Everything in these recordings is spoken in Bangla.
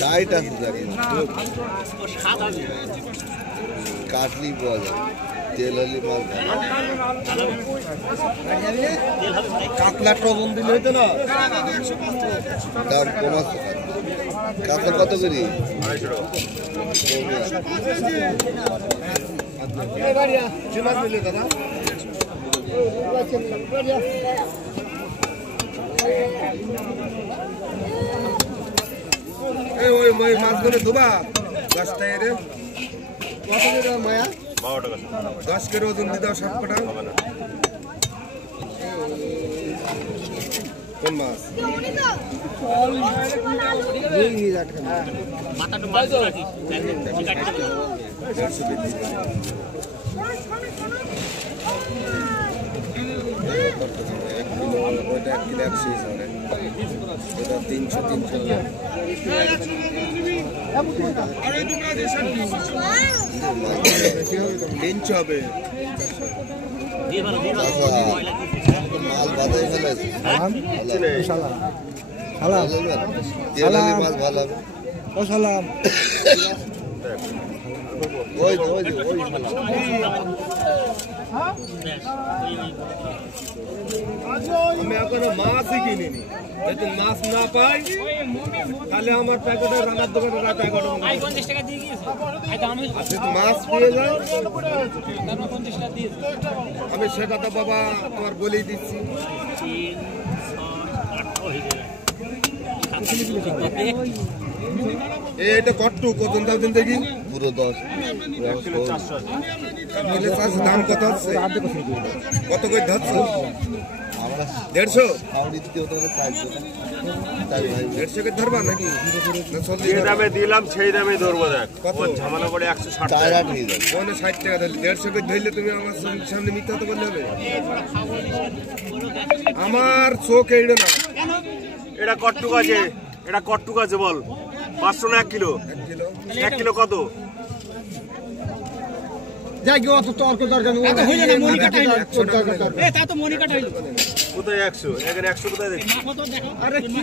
টাইট আছে কাটলি পাওয়া যায় তেল হলে মাছ কাতলার ওজন দিলে হইতো না দাম কমাচ্ছে কাতলা কত করি দাদা ওই মাছগুলো ধোবা 10 টাকা রে কত করে মায়া 12 টাকা 10 করে ওজন দিতে 7 টাকা কোন মাছ মাথাটা মাছ রাখি ওটা 1 কিলো 100 হবে ওটা 300 হবে মাল বাদাই ফেলেছে মাছ ভালো হবে ওই আমি এখনো মাছই কিনিনি যদি মাছ না পাই তাহলে আমার প্যাকেটের রান্নার দোকানে রাত 11 টাকা দিয়ে গিয়েছে মাছ পেয়ে যায় আমি সেটা তো বাবা তোমার বলেই দিচ্ছি এটা কট্টু কত দাম দিন দেখি পুরো 10 দাম কত হচ্ছে কত করে ধরছ 150 150 কে ধরবা নাকি যে দামে দিলাম সেই দামে ধরবো দেখ ঝামেলা করে 160 টাকা 60 টাকা ধরলে 150 কে ধরলে তুমি আমার সামনে মিথ্যা তো বললে হবে আমার চোখ এইড়ো না এটা কট্টু আছে এটা কট্টু আছে বল 500 না 1 কিলো 1 কিলো কত যাই কি অত তর্ক দরকার নেই এটা হইল না মনি কাটা হইল তা তো মনি কাটা হইল কোথায় 100 এর 100 কোথায় দেখি কত দেখো আরে কি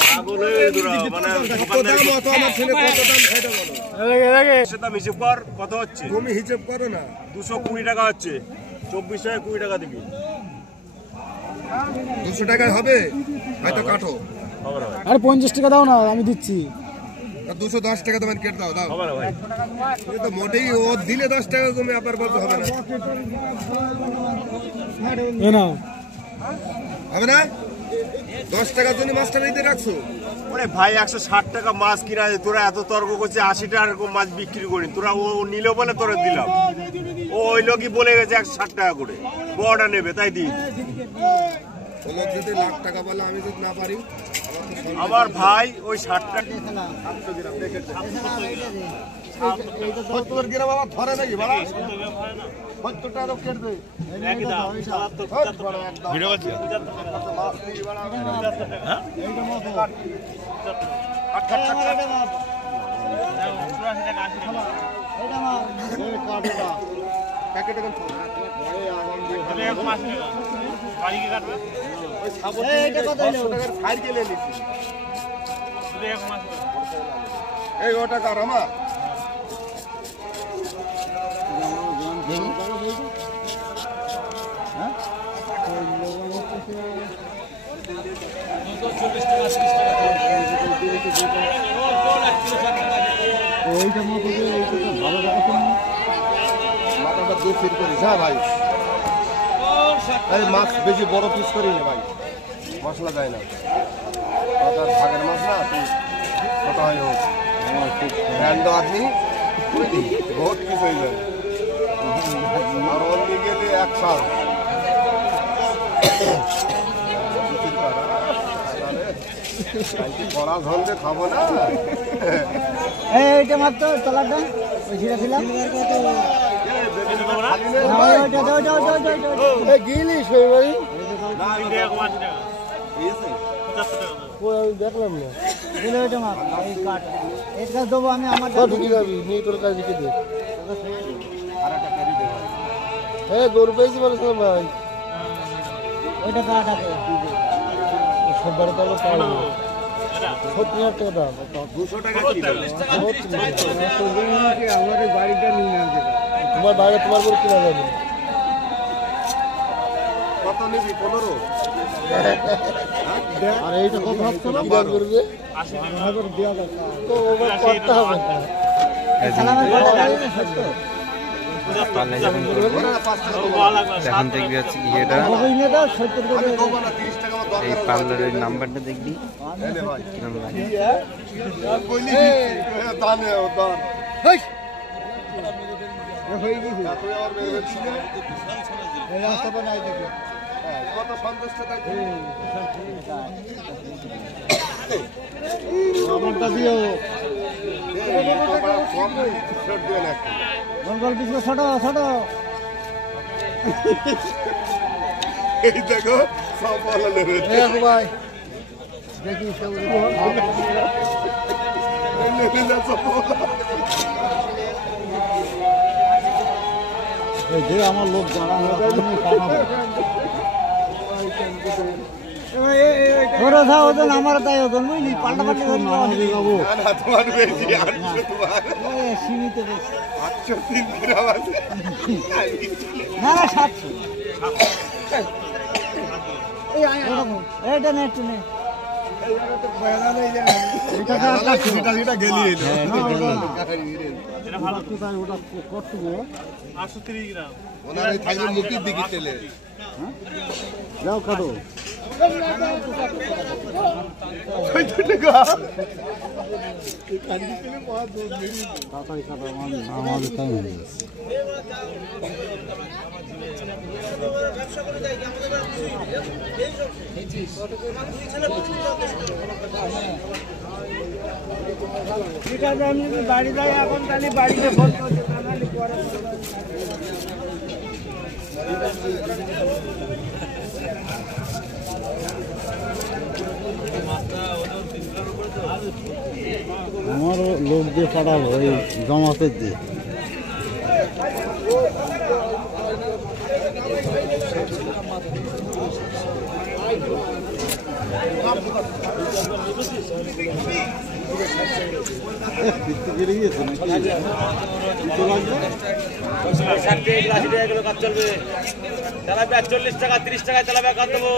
পাগল হয়ে দূরা মানে দোকানদার কত আমার ছেলে কত দাম খাইতে বলো সেটা হিসাব কর কত হচ্ছে তুমি হিসাব করো না 220 টাকা হচ্ছে 24 টাকা 20 টাকা দিবি 200 টাকায় হবে হয়তো কাটো আরে 50 টাকা দাও না আমি দিচ্ছি 210 টাকা তোমার কেটে দাও হবে না ভাই এই তো মোটেই ও দিলে 10 টাকা তুমি আবার বলতে হবে না এ নাও হবে না 10 টাকা তুমি মাছটা নিতে রাখছো ওরে ভাই 160 টাকা মাছ কিনা তোরা এত তর্ক করছিস 80 টাকার মাছ বিক্রি করি তোরা ও নিল বলে তোরা দিলাম ও ওই লোকই বলে গেছে 160 টাকা করে বড়টা নেবে তাই দি ও লোক যদি লাখ টাকা বলে আমি যদি না পারি আমার ভাই ওই 60 টাকা তোর গ্রাম আমার ধরে নাকি বাড়া 70 টাকা কেটে দে একই দাম 77 ভিডিও করছি হ্যাঁ এইটা মত প্যাকেটে কোন এই ওটা কার আমার মাথাটা দু ফিট করিস হ্যাঁ ভাই এই মাছ বেশি বড় পিস করি না ভাই মশলা দেয় না ভাগের মাছ না তুই কত হয় হোক ব্র্যান্ড আদমি বহুত পিস হয়ে যায় আর অন্য গেলে 1 সাল বড়া ধরলে খাবো না এইটা মাত্র তলাটা ওই ঝিরা ছিলাম গিলিস ভাই দেখলাম না এটা দেবো আমি আমার ঢুকে যাবি নিয়ে তোর কাছে রেখে দে গরু পেয়েছি বলেছিলাম ভাই ওইটা কাটাকে রোববারে তাহলে পাওয়া যাবে 70,000 টাকা দাম 200 টাকা কিলো। আমার বাড়িটা নিয়ে আনতে তোমার বাইরে তোমার করে কিনা যাবে কত নিবি 15? আর এইটা কত ভাবছো না দাম করবে 80 টাকা দেওয়া যাবে তো ওভার করতে হবে এখন দেখবি হচ্ছে কি এটা এই পার্লারের নাম্বারটা দেখবি কিরম লাগে কত সন্তুষ্ট থাকবে আমারটা দিও মঙ্গল পিছনে ছোট ছোট এই দেখো সব ভালো নেবে ভাই দেখি আমার লোক জানা ওজন আমার তাই ওজন বুঝলি পাল্টা পাল্টা বাবু তোমার বেশি 800 তোমার সীমিত 803 গ্রাম আছে না না 700 এইটা নে একটু নে এটা গেলি এটা ভালো ওটা কত গো 830 গ্রাম ওনার এই থাকবে মুক্তির দিকে তেলে যাও কাটো তাড়াতাড়ি কাটো আমাদের টাইম হয়ে গেছে ঠিক আছে আমি বাড়ি যাই এখন তাহলে বাড়িতে ফোন করতে তাহলে পরে আমার লোক দিয়ে পাঠাবো ওই জমাতের দিয়ে তেলাপিয়া 40 টাকা 30 টাকায় তেলাপিয়া কাট দেবো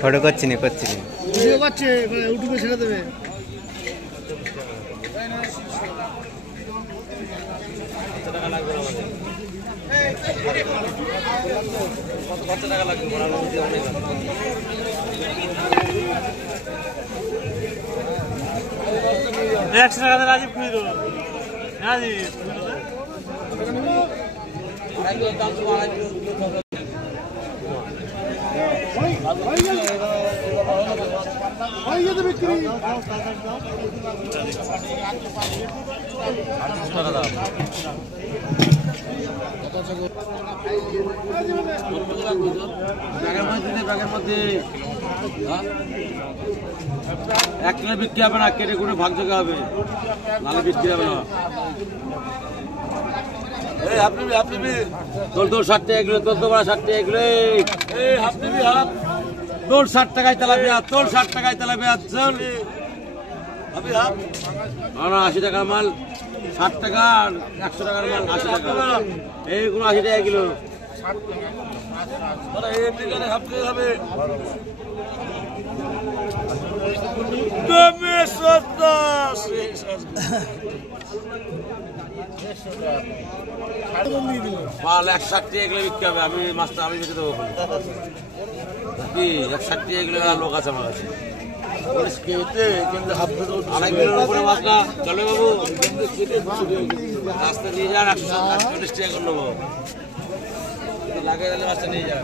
ফটো করছি না ইউটিউবে ছেড়ে দেবে কত টাকা লাগবে অনেক 100 টাকা রাজীব খুঁজে দেবো রাজীব ব্যাগের মধ্যে 1 কিলো বিক্রি হবে না, কেটে করে ভাগ জায়গা হবে, নাহলে বিক্রি হবে না। তোর 60 টাকা কিলো, তোর দোকান 60 টাকা কিলো, তোর 60 টাকায় তেলাপিয়া, তোর 60 টাকায় তেলাপিয়া, চল না 80 টাকার মাল 60 টাকা, 100 টাকার মাল 80 টাকা, এইগুলো 80 টাকা কিলো। মাল 160 টাকা কিলো বিক্রি হবে, আমি মাছটা আমি বেঁচে দেবো কি 160 টাকা কিলো লোক আছে আমার কাছে। আড়াই কিলোর উপরে মাছ না চলে বাবু, রাস্তা নিয়ে যান 140 টাকা করে নেবো, লাগে তাহলে মাছটা নিয়ে যান।